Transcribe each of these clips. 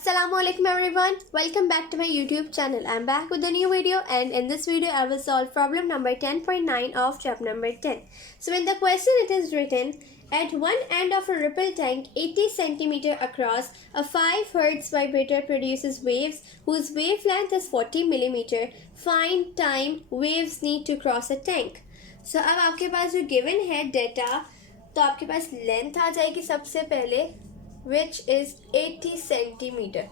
Assalamualaikum everyone, welcome back to my YouTube channel. I'm back with a new video, and in this video I will solve problem number 10.9 of chapter number 10. So in the question it is written, at one end of a ripple tank 80 centimeter across, a 5 Hz vibrator produces waves whose wavelength is 40 millimeter. Find time waves need to cross a tank. So अब आपके पास जो given है data, तो आपके पास length आ जाएगी सबसे पहले, which is 80 centimetre.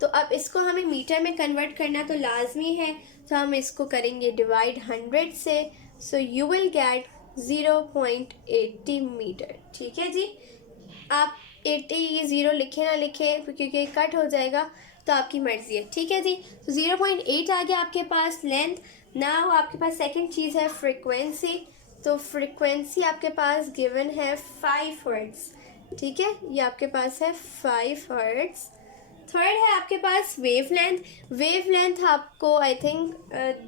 तो अब इसको हमें मीटर में कन्वर्ट करना तो लाजमी है, तो हम इसको करेंगे डिवाइड 100 से. So you will get 0.80 meter. ठीक है जी, आप 80 ये 0 लिखे ना लिखे क्योंकि कट हो जाएगा, तो आपकी मर्ज़ी है. ठीक है जी, तो 0.8 आ गया आपके पास लेंथ. नाउ आपके पास सेकंड चीज़ है फ्रीक्वेंसी. तो फ्रीक्वेंसी आपके पास गिवन है 5 हर्ट्ज़. ठीक है, ये आपके पास है 5 हर्ट्ज़. थर्ड है आपके पास वेवलेंथ. वेवलेंथ आपको आई थिंक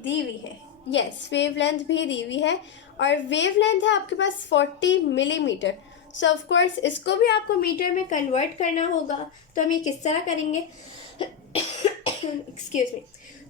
दी हुई है. यस, वेवलेंथ भी दी हुई है, और वेवलेंथ है आपके पास 40 मिलीमीटर. सो ऑफ कोर्स इसको भी आपको मीटर में कन्वर्ट करना होगा. तो हम ये किस तरह करेंगे? Excuse me.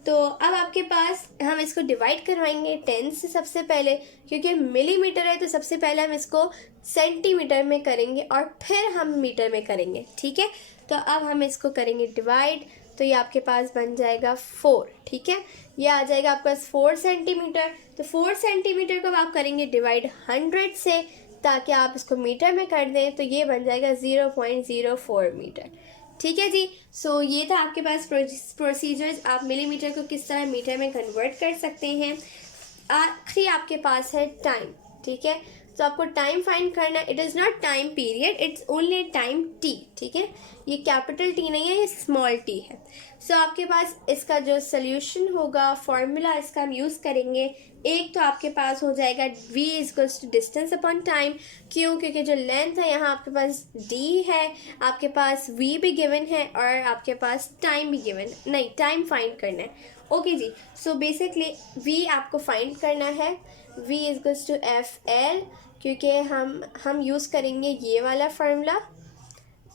तो अब आपके पास हम इसको डिवाइड करवाएंगे 10 से सबसे पहले, क्योंकि मिलीमीटर है तो सबसे पहले हम इसको सेंटीमीटर में करेंगे और फिर हम मीटर में करेंगे. ठीक है, तो अब हम इसको करेंगे डिवाइड. तो ये आपके पास बन जाएगा 4. ठीक है, ये आ जाएगा आपके पास 4 सेंटीमीटर. तो 4 सेंटीमीटर को आप करेंगे डिवाइड 100 से, ताकि आप इसको मीटर में कर दें. तो ये बन जाएगा 0.04 मीटर. ठीक है जी. सो ये था आपके पास प्रोसीजर्स, आप मिलीमीटर को किस तरह मीटर में कन्वर्ट कर सकते हैं. आखिरी आपके पास है टाइम. ठीक है, तो आपको टाइम फाइंड करना. It is not time period, it's only time T. ठीक है, ये कैपिटल टी नहीं है, ये स्मॉल टी है. सो आपके पास इसका जो सोल्यूशन होगा, फॉर्मूला इसका हम यूज़ करेंगे. एक तो आपके पास हो जाएगा v equals to distance upon time. क्यों? क्योंकि जो लेंथ है यहाँ आपके पास d है, आपके पास v भी गिवन है और आपके पास टाइम भी गिवन है. नहीं, टाइम फाइंड करना है. ओके जी. सो बेसिकली v आपको फाइंड करना है. v equals to f l, क्योंकि हम यूज़ करेंगे ये वाला फार्मूला,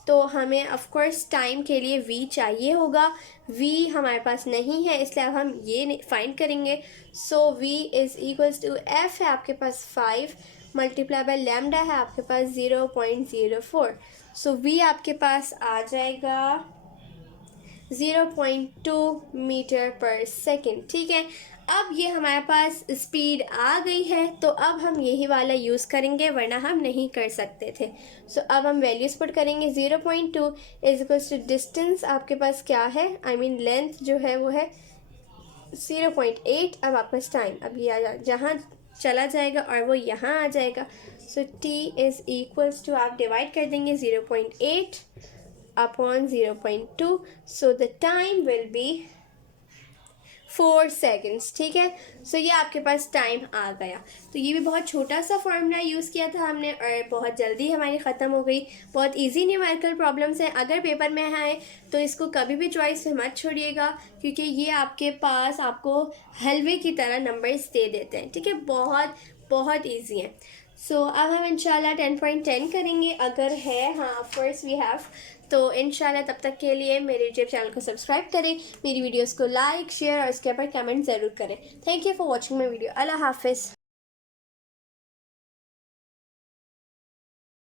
तो हमें ऑफ कोर्स टाइम के लिए v चाहिए होगा. v हमारे पास नहीं है, इसलिए अब हम ये फाइंड करेंगे. So v is equals to f है आपके पास 5 मल्टीप्लाई बाय लैम्डा है आपके पास 0.04. सो v आपके पास आ जाएगा 0.2 मीटर पर सेकेंड. ठीक है, अब ये हमारे पास स्पीड आ गई है, तो अब हम यही वाला यूज़ करेंगे, वरना हम नहीं कर सकते थे. सो अब हम वैल्यूज़ पुट करेंगे. 0.2 इज इक्वल्स टू डिस्टेंस आपके पास क्या है, आई मीन लेंथ जो है वो है 0.8. अब आपके पास टाइम, अब ये जहाँ चला जाएगा और वो यहाँ आ जाएगा. सो t इज़ इक्वल्स टू आप डिवाइड कर देंगे 0.8 upon 0.2. So the time will be 4 seconds. ठीक है, सो ये आपके पास टाइम आ गया. तो ये भी बहुत छोटा सा फार्मूला यूज़ किया था हमने, और बहुत जल्दी हमारी ख़त्म हो गई. बहुत इजी न्यूमेरिकल प्रॉब्लम्स हैं. अगर पेपर में आए तो इसको कभी भी चॉइस पे मत छोड़िएगा, क्योंकि ये आपके पास आपको हलवे की तरह नंबर्स दे देते हैं. ठीक है, बहुत बहुत ईजी है. सो अब हम इंशाल्लाह 10.10 करेंगे, अगर है. हाँ, ऑफ कोर्स वी हैव. तो इंशाल्लाह तब तक के लिए मेरे यूट्यूब चैनल को सब्सक्राइब करें, मेरी वीडियोस को लाइक शेयर और उसके ऊपर कमेंट ज़रूर करें. Thank you for watching my video. अल्लाह हाफिज़.